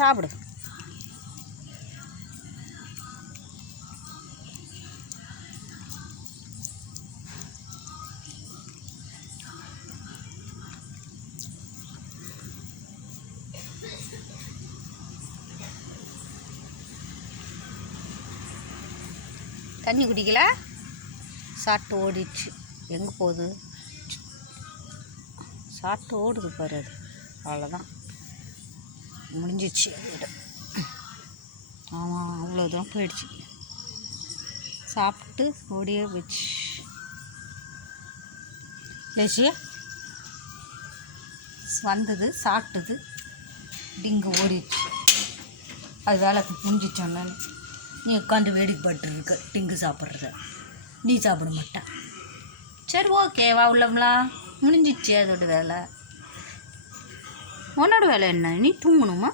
சாப்பிடு. தண்ணி குடிக்கல, சாப்பிட்டு ஓடிடுச்சு. எங்கே போகுது? சாப்பிட்டு ஓடுது பாரு. அது அவ்வளோதான், முடிஞ்சிச்சு அதோட. ஆமாம், அவ்வளோதான் போயிடுச்சு. சாப்பிட்டு ஓடியே போச்சு. பேசி வந்தது, சாப்பிட்டது, டிங்கு ஓடிடுச்சு. அது வேலை முடிஞ்சிச்சோன்னு நீ உட்காந்து வேடிக்கை பட்டுருக்க. டிங்கு சாப்பிட்றத நீ சாப்பிட மாட்டேன். சரி, ஓகேவா? உள்ளவங்களாம் முடிஞ்சிச்சு அதோட வேலை. உன்னோட வேலை என்ன? நீ தூங்கணுமா?